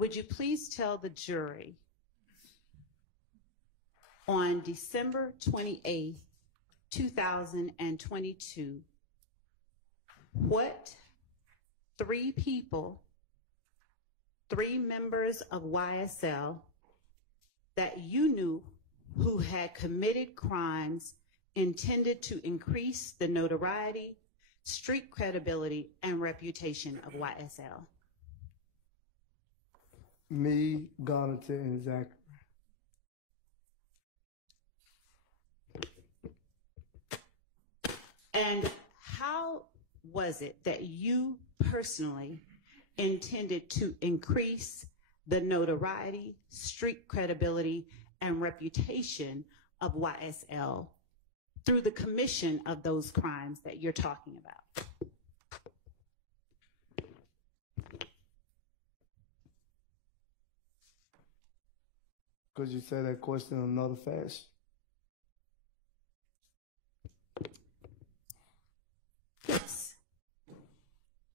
would you please tell the jury on December 28th, 2022, what three people, three members of YSL that you knew who had committed crimes intended to increase the notoriety, street credibility, and reputation of YSL? Me, Garnett, and Zachary. And how was it that you personally intended to increase the notoriety, street credibility, and reputation of YSL through the commission of those crimes that you're talking about? Could you say that question in another fashion? Yes.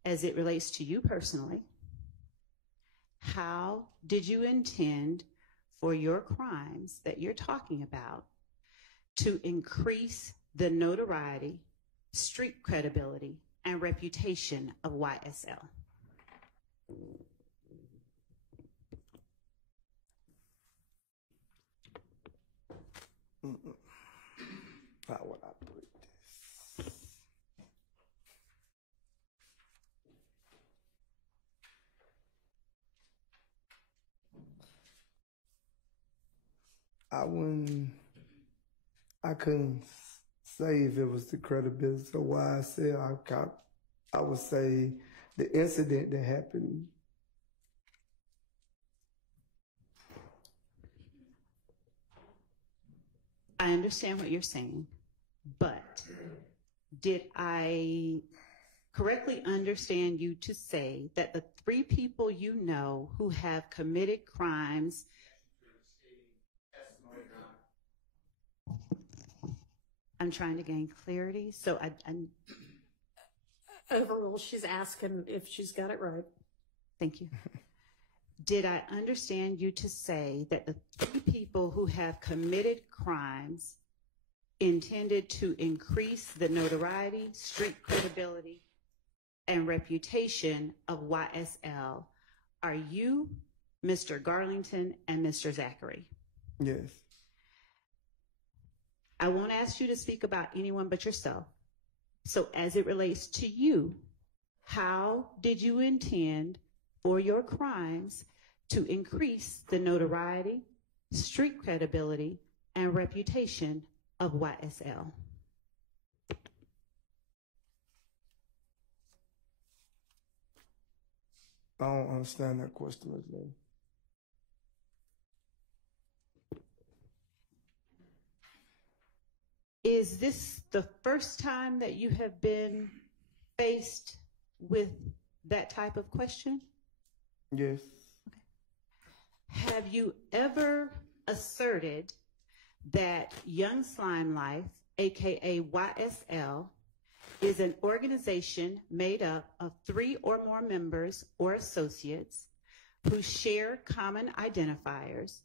As it relates to you personally, how did you intend for your crimes that you're talking about to increase the notoriety, street credibility, and reputation of YSL? How would I put this? I couldn't say if it was the credibility of YSL. I would say the incident that happened. I understand what you're saying, but did I correctly understand you to say that the three people you know who have committed crimes? I'm trying to gain clarity, so I overall, she's asking if she's got it right. Thank you. Did I understand you to say that the three people who have committed crimes intended to increase the notoriety, street credibility, and reputation of YSL are you, Mr. Garlington, and Mr. Zachary? Yes. I won't ask you to speak about anyone but yourself. So as it relates to you, how did you intend for your crimes to increase the notoriety, street credibility, and reputation of YSL? I don't understand that question, Ms. Lee. Is this the first time that you have been faced with that type of question? Yes. Okay. Have you ever asserted that Young Slime Life, aka YSL, is an organization made up of 3 or more members or associates who share common identifiers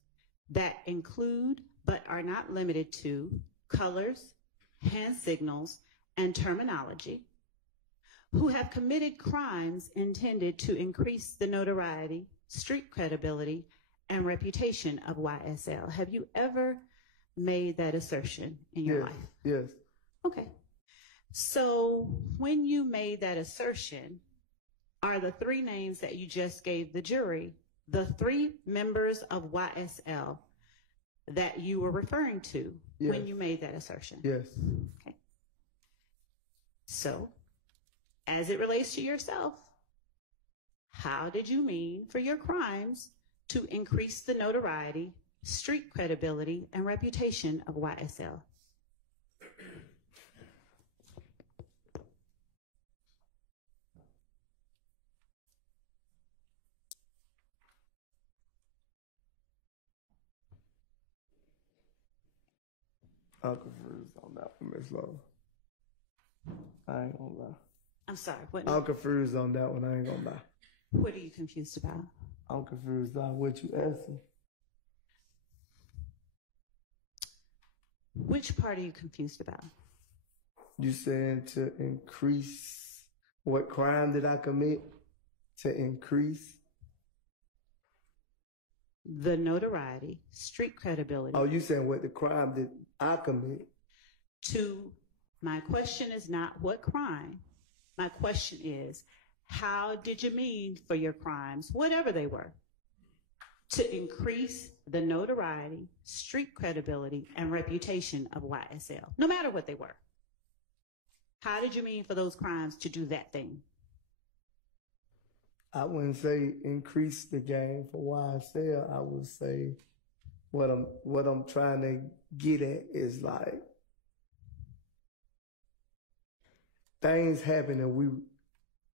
that include but are not limited to colors, hand signals, and terminology, who have committed crimes intended to increase the notoriety, street credibility, and reputation of YSL? Have you ever made that assertion in your life? Yes. Okay. So when you made that assertion, are the 3 names that you just gave the jury the 3 members of YSL that you were referring to when you made that assertion? Yes. Okay. So, as it relates to yourself, how did you mean for your crimes to increase the notoriety, street credibility, and reputation of YSL? I'm confused on that one, Ms. Lowe. I ain't gonna lie. I'm sorry, what? I'm confused on that one, I ain't gonna lie. What are you confused about? I'm confused on what you asking. Which part are you confused about? You saying to increase what crime did I commit? To increase The notoriety, street credibility. Oh, you saying what the crime did I commit? My question is not what crime. My question is, how did you mean for your crimes, whatever they were, to increase the notoriety, street credibility, and reputation of YSL, no matter what they were? How did you mean for those crimes to do that thing? I wouldn't say increase the game for YSL. I would say what I'm trying to get at is like things happen and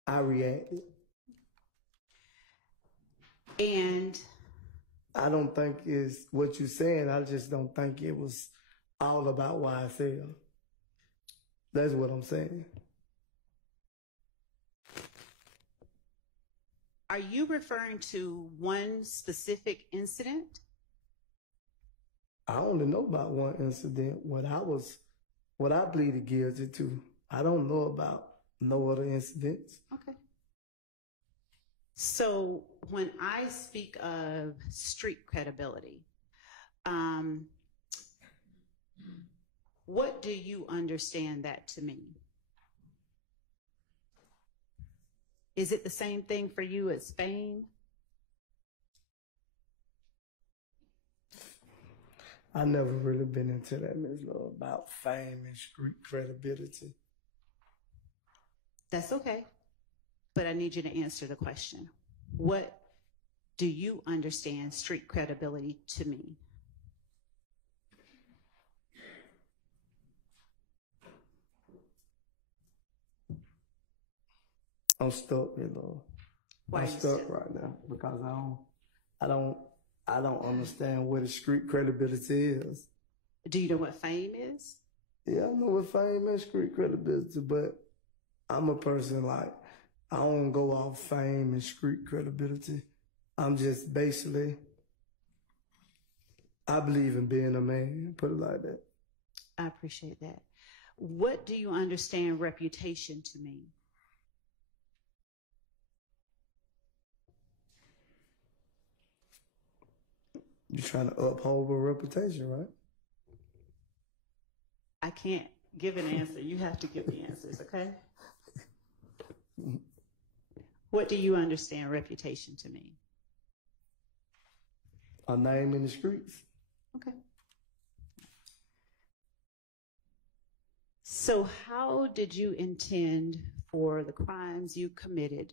I reacted. And I don't think it's what you're saying. I just don't think it was all about YSL. That's what I'm saying. are you referring to one specific incident? I only know about one incident, what I pleaded guilty to. I don't know about no other incidents. Okay. So when I speak of street credibility, what do you understand that to mean? Is it the same thing for you as fame? I never really been into that, Ms. Love, about fame and street credibility. That's okay. But I need you to answer the question. What do you understand street credibility to mean? I'm stuck, Why I'm are you stuck right now because I don't understand what a street credibility is. Do you know what fame is? Yeah, I know what fame and street credibility, but I'm a person like, I don't go off fame and street credibility. I'm just basically, I believe in being a man, put it like that. I appreciate that. What do you understand reputation to mean? You're trying to uphold a reputation, right? I can't give an answer. You have to give the answers, okay? What do you understand reputation to mean? A name in the streets. Okay. So how did you intend for the crimes you committed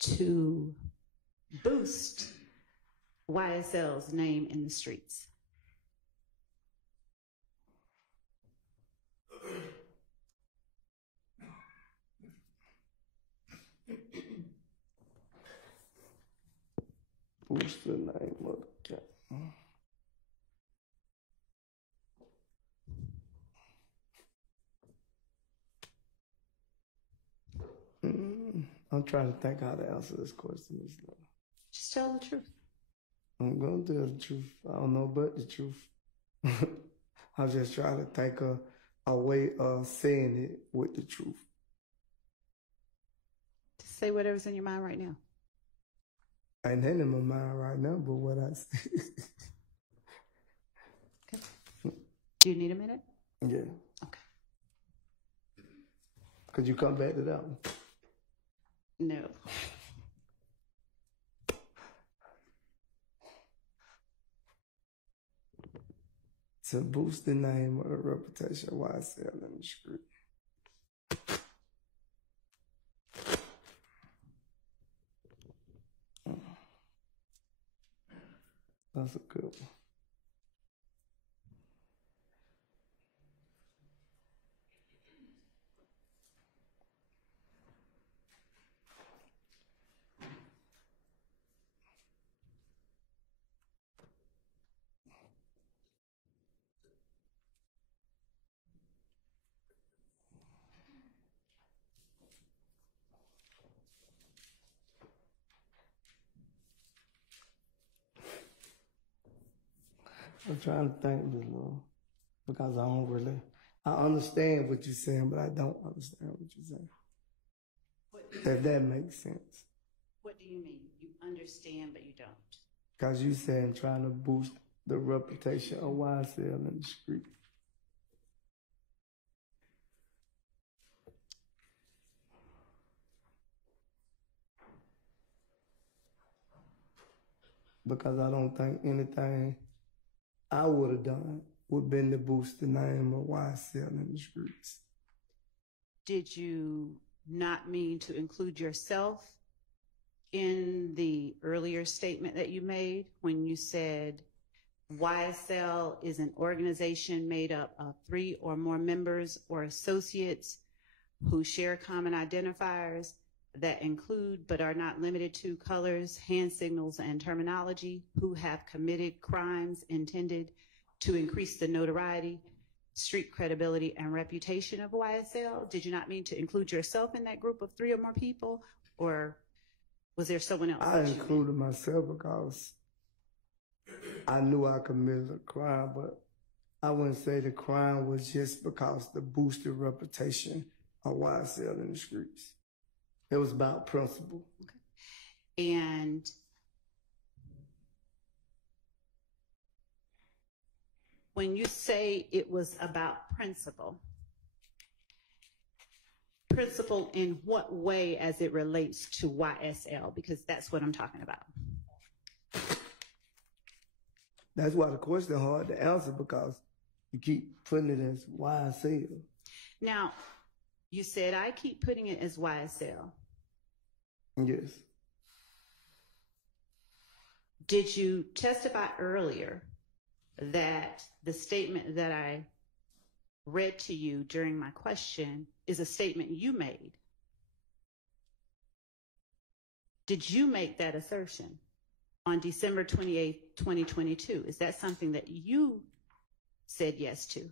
to boost YSL's name in the streets? Boost the name of the cat. I'm trying to think how to answer this question. Just tell the truth. I'm going to tell the truth. I don't know but the truth. I'm just trying to think of a way of saying it with the truth. Just say whatever's in your mind right now. Ain't nothing in my mind right now but what I say. Okay. Do you need a minute? Yeah. Okay. Could you come back to that one? No. To boost the name or the reputation of YSL in the street. That's a good one. I'm trying to think, Ms. Lord, because I understand what you're saying, but I don't understand what you're saying. If that makes sense. What do you mean? You understand, but you don't. Because you saying trying to boost the reputation of YSL in the street. Because I don't think anything I would have done would have been to boost the name of YSL in the streets. Did you not mean to include yourself in the earlier statement that you made when you said YSL is an organization made up of 3 or more members or associates who share common identifiers that include but are not limited to colors, hand signals, and terminology, who have committed crimes intended to increase the notoriety, street credibility, and reputation of YSL? Did you not mean to include yourself in that group of 3 or more people, or was there someone else? I included myself because I knew I committed a crime, but I wouldn't say the crime was just because the boosted reputation of YSL in the streets. It was about principle. Okay. And when you say it was about principle in what way as it relates to YSL? Because that's what I'm talking about. That's why the question is hard to answer, because you keep putting it as YSL. Now, you said I keep putting it as YSL. Yes. Did you testify earlier that the statement that I read to you during my question is a statement you made? Did you make that assertion on December 28th, 2022? Is that something that you said yes to?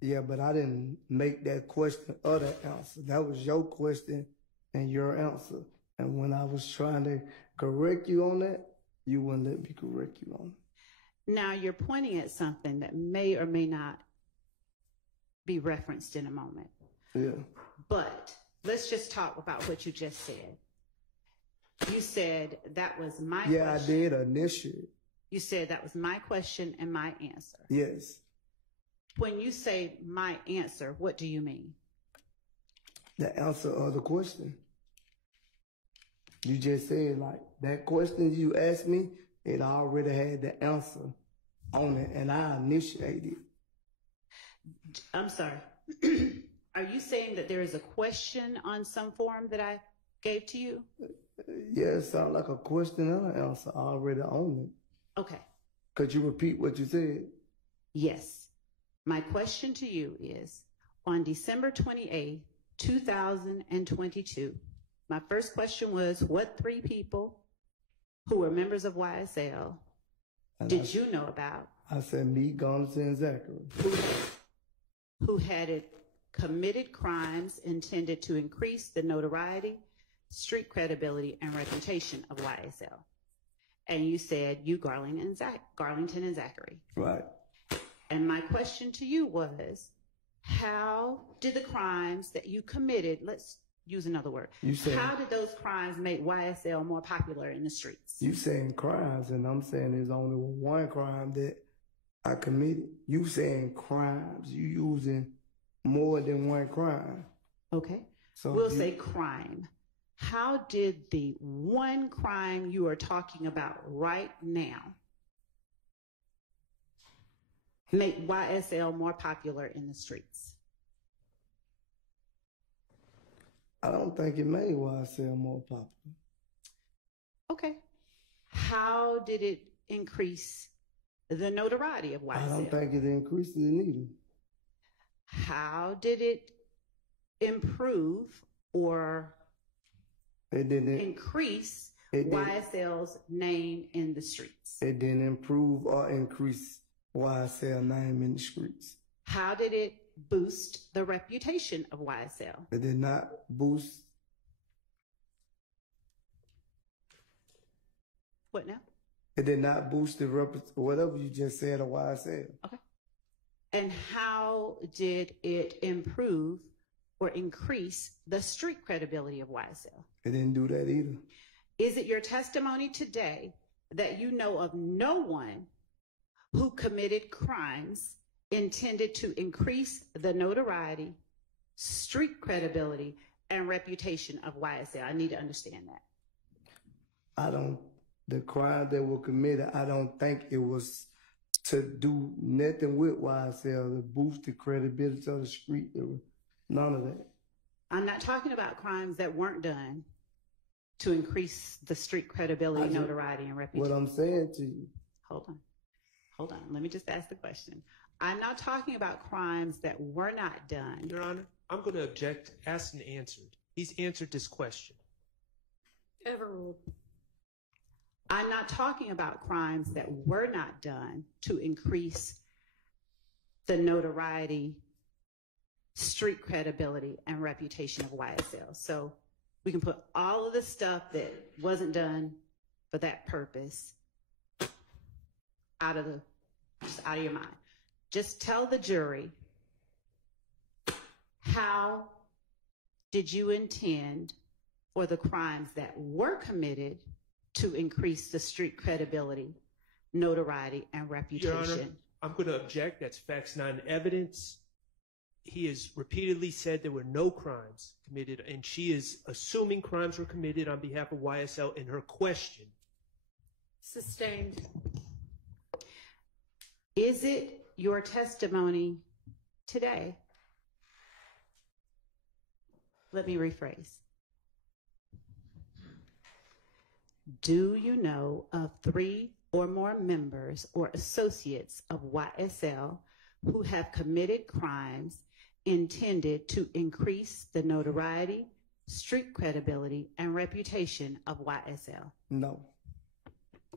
Yeah, but I didn't make that question or that answer. That was your question and your answer. And when I was trying to correct you on that, you wouldn't let me correct you on it. Now you're pointing at something that may or may not be referenced in a moment. Yeah. But let's just talk about what you just said. You said that was my question. Yeah, I did initially. You said that was my question and my answer. Yes. When you say my answer, what do you mean? The answer of the question. You just said, like, that question you asked me, it already had the answer on it, and I initiated. I'm sorry. Are you saying that there is a question on some form that I gave to you? Yeah, it sounds like a question and an answer already on it. Okay. Could you repeat what you said? Yes. My question to you is, on December 28th, 2022, my first question was, what 3 people who were members of YSL did you know about? I said me, Garnet, and Zachary. Who had committed crimes intended to increase the notoriety, street credibility, and reputation of YSL. And you said you, Garlington and Zachary. Right. And my question to you was, how did the crimes that you committed, let's use another word, how did those crimes make YSL more popular in the streets? You saying crimes, and I'm saying there's only one crime that I committed. You saying crimes, you using more than one crime. Okay. So we'll say crime. How did the one crime you are talking about right now make YSL more popular in the streets? I don't think it made YSL more popular. Okay. How did it increase the notoriety of YSL? I don't think it increased it either. How did it improve or increase YSL's name in the streets? It didn't improve or increase YSL name in the streets. How did it boost the reputation of YSL? It did not boost. What now? It did not boost the whatever you just said of YSL. Okay. And how did it improve or increase the street credibility of YSL? It didn't do that either. Is it your testimony today that you know of no one who committed crimes intended to increase the notoriety, street credibility, and reputation of YSL? I need to understand that. The crime that were committed, I don't think it was to do nothing with YSL, to boost the credibility of the street. None of that. I'm not talking about crimes that weren't done to increase the street credibility, notoriety, and reputation. What I'm saying to you. Hold on. Let me just ask the question. I'm not talking about crimes that were not done. Your Honor, I'm going to object, asked and answered. He's answered this question. Overruled. I'm not talking about crimes that were not done to increase the notoriety, street credibility, and reputation of YSL. So we can put all of the stuff that wasn't done for that purpose out of your mind. Just tell the jury, how did you intend for the crimes that were committed to increase the street credibility, notoriety, and reputation? Your Honor, I'm going to object. That's facts, not evidence. He has repeatedly said there were no crimes committed, and she is assuming crimes were committed on behalf of YSL in her question. Sustained. Is it your testimony today? Let me rephrase. Do you know of 3 or more members or associates of YSL who have committed crimes intended to increase the notoriety, street credibility, and reputation of YSL? No.